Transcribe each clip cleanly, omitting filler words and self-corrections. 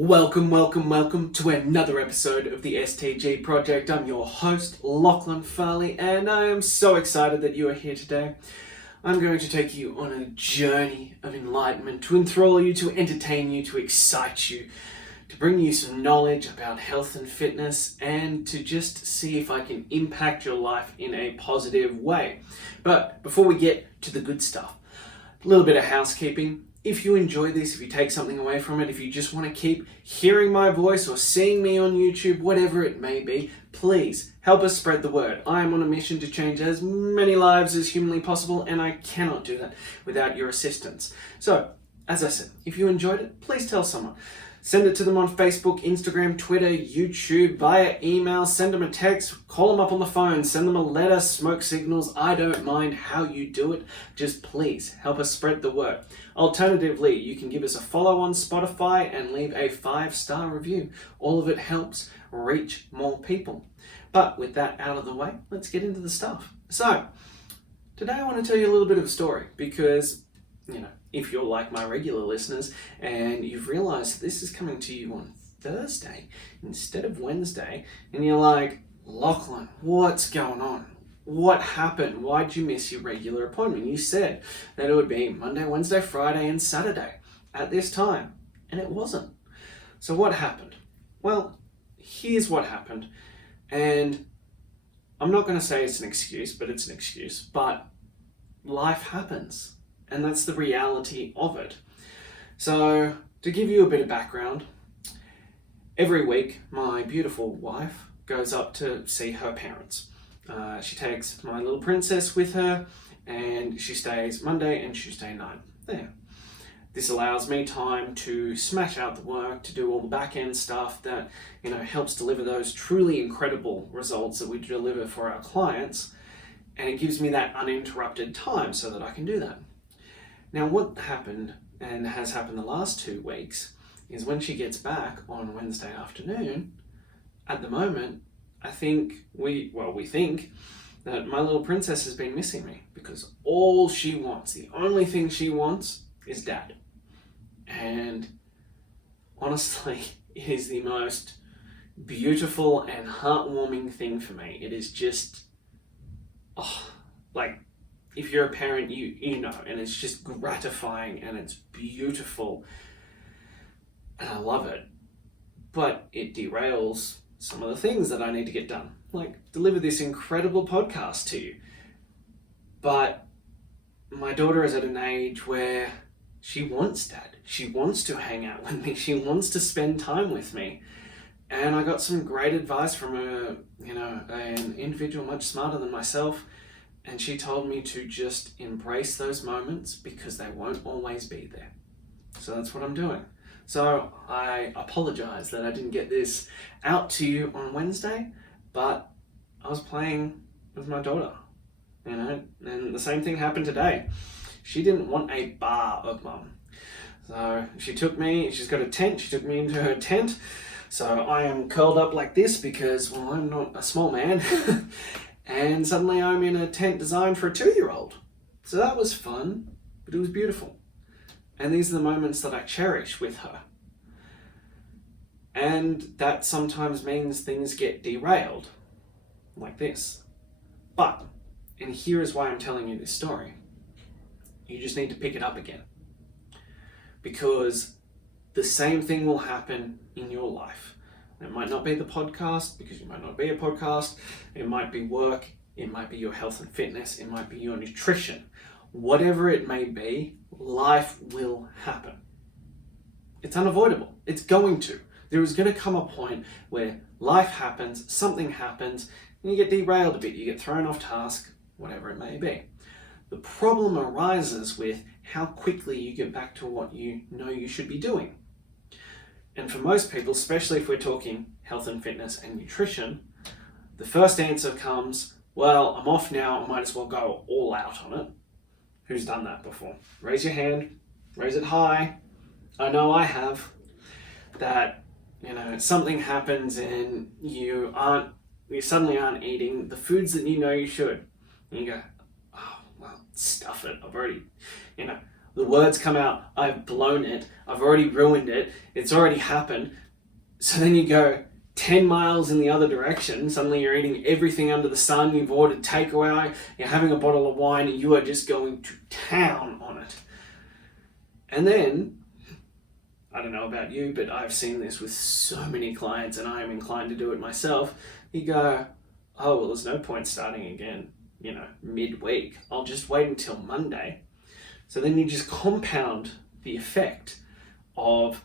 Welcome to another episode of the STG project. I'm your host, Lachlan, and I am so excited that you are here today. I'm going to take you on a journey of enlightenment, to enthrall you, to entertain you, to excite you, to bring you some knowledge about health and fitness, and to just see if I can impact your life in a positive way. But before we get to the good stuff, a little bit of housekeeping. If you enjoy this, if you take something away from it, if you just want to keep hearing my voice or seeing me on YouTube, whatever it may be, please help us spread the word. I am on a mission to change as many lives as humanly possible, and I cannot do that without your assistance. So, as I said, if you enjoyed it, please tell someone. Send it to them on Facebook, Instagram, Twitter, YouTube, via email, send them a text, call them up on the phone, send them a letter, smoke signals. I don't mind how you do it. Just please help us spread the word. Alternatively, you can give us a follow on Spotify and leave a 5-star review. All of it helps reach more people. But with that out of the way, let's get into the stuff. So, today I want to tell you a little bit of a story because, if you're like my regular listeners and you've realized this is coming to you on Thursday instead of Wednesday, and you're like, Lachlan, what's going on? What happened? Why'd you miss your regular appointment? You said that it would be Monday, Wednesday, Friday, and Saturday at this time, and it wasn't. So what happened? Well, here's what happened, and I'm not going to say it's an excuse, but it's an excuse, but life happens. And that's the reality of it. So, to give you a bit of background, every week my beautiful wife goes up to see her parents. She takes my little princess with her, and she stays Monday and Tuesday night there. This allows me time to smash out the work, to do all the back end stuff that helps deliver those truly incredible results that we deliver for our clients, and it gives me that uninterrupted time so that I can do that. Now, what happened and has happened the last 2 weeks is when she gets back on Wednesday afternoon, at the moment, I think we think that my little princess has been missing me because all she wants, the only thing she wants is dad. And honestly, it is the most beautiful and heartwarming thing for me. It is just, if you're a parent, you know, and it's just gratifying and it's beautiful and I love it. But it derails some of the things that I need to get done, like deliver this incredible podcast to you. But my daughter is at an age where she wants dad. She wants to hang out with me. She wants to spend time with me. And I got some great advice from an individual much smarter than myself. And she told me to just embrace those moments because they won't always be there. So that's what I'm doing. So I apologize that I didn't get this out to you on Wednesday, but I was playing with my daughter, and the same thing happened today. She didn't want a bar of mum. So she's got a tent, she took me into her tent. So I am curled up like this because, well, I'm not a small man. And suddenly I'm in a tent designed for a 2-year-old. So that was fun, but it was beautiful. And these are the moments that I cherish with her. And that sometimes means things get derailed, like this. But, and here is why I'm telling you this story, you just need to pick it up again. Because the same thing will happen in your life. It might not be the podcast, because you might not be a podcast. It might be work. It might be your health and fitness. It might be your nutrition. Whatever it may be, life will happen. It's unavoidable. It's going to. There is going to come a point where life happens, something happens, and you get derailed a bit. You get thrown off task, whatever it may be. The problem arises with how quickly you get back to what you know you should be doing. And for most people, especially if we're talking health and fitness and nutrition, the first answer comes, well, I'm off now, I might as well go all out on it. Who's done that before? Raise your hand, raise it high. I know I have. That, something happens and you suddenly aren't eating the foods that you know you should. And you go, oh, well, stuff it. I've already, The words come out, I've blown it, I've already ruined it, it's already happened. So then you go 10 miles in the other direction, suddenly you're eating everything under the sun, you've ordered takeaway, you're having a bottle of wine, and you are just going to town on it. And then, I don't know about you, but I've seen this with so many clients, and I am inclined to do it myself. You go, oh, well, there's no point starting again, midweek. I'll just wait until Monday. So then you just compound the effect of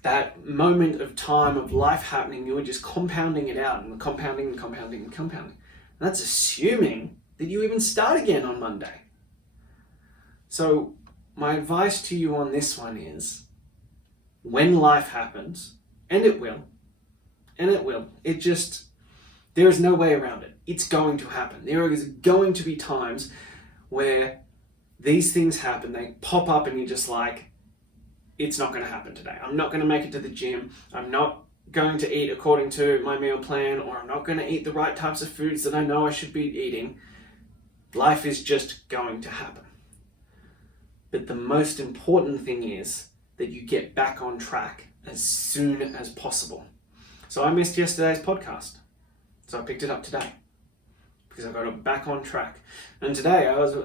that moment of time of life happening. You are just compounding it out and compounding and compounding and compounding. And that's assuming that you even start again on Monday. So my advice to you on this one is, when life happens, and it will, there is no way around it. It's going to happen. There is going to be times where these things happen, they pop up, and you're just like, it's not going to happen today. I'm not going to make it to the gym. I'm not going to eat according to my meal plan, or I'm not going to eat the right types of foods that I know I should be eating. Life is just going to happen. But the most important thing is that you get back on track as soon as possible. So I missed yesterday's podcast. So I picked it up today because I got it back on track. And today I was,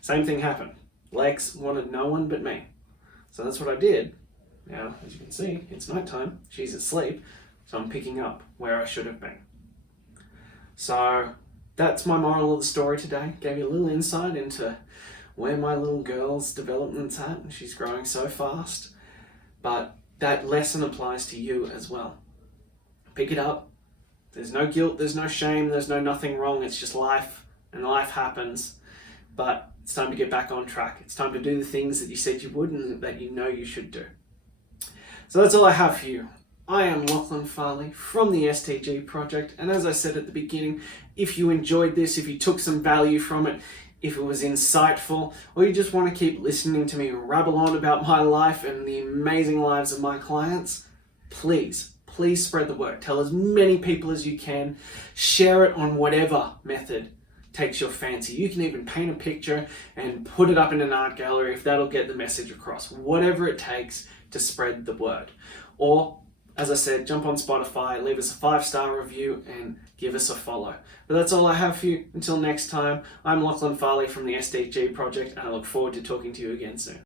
same thing happened. Lex wanted no one but me. So that's what I did. Now, as you can see, it's nighttime. She's asleep. So I'm picking up where I should have been. So that's my moral of the story today. Gave you a little insight into where my little girl's development's at. She's growing so fast. But that lesson applies to you as well. Pick it up. There's no guilt, there's no shame, there's no nothing wrong. It's just life, and life happens. But it's time to get back on track. It's time to do the things that you said you would and that you know you should do. So that's all I have for you. I am Lachlan Farley from the STG project. And as I said at the beginning, if you enjoyed this, if you took some value from it, if it was insightful, or you just want to keep listening to me rabble on about my life and the amazing lives of my clients, please spread the word. Tell as many people as you can. Share it on whatever method takes your fancy. You can even paint a picture and put it up in an art gallery if that'll get the message across. Whatever it takes to spread the word. Or, as I said, jump on Spotify, leave us a 5-star review, and give us a follow. But that's all I have for you. Until next time, I'm Lachlan Farley from the STG project, and I look forward to talking to you again soon.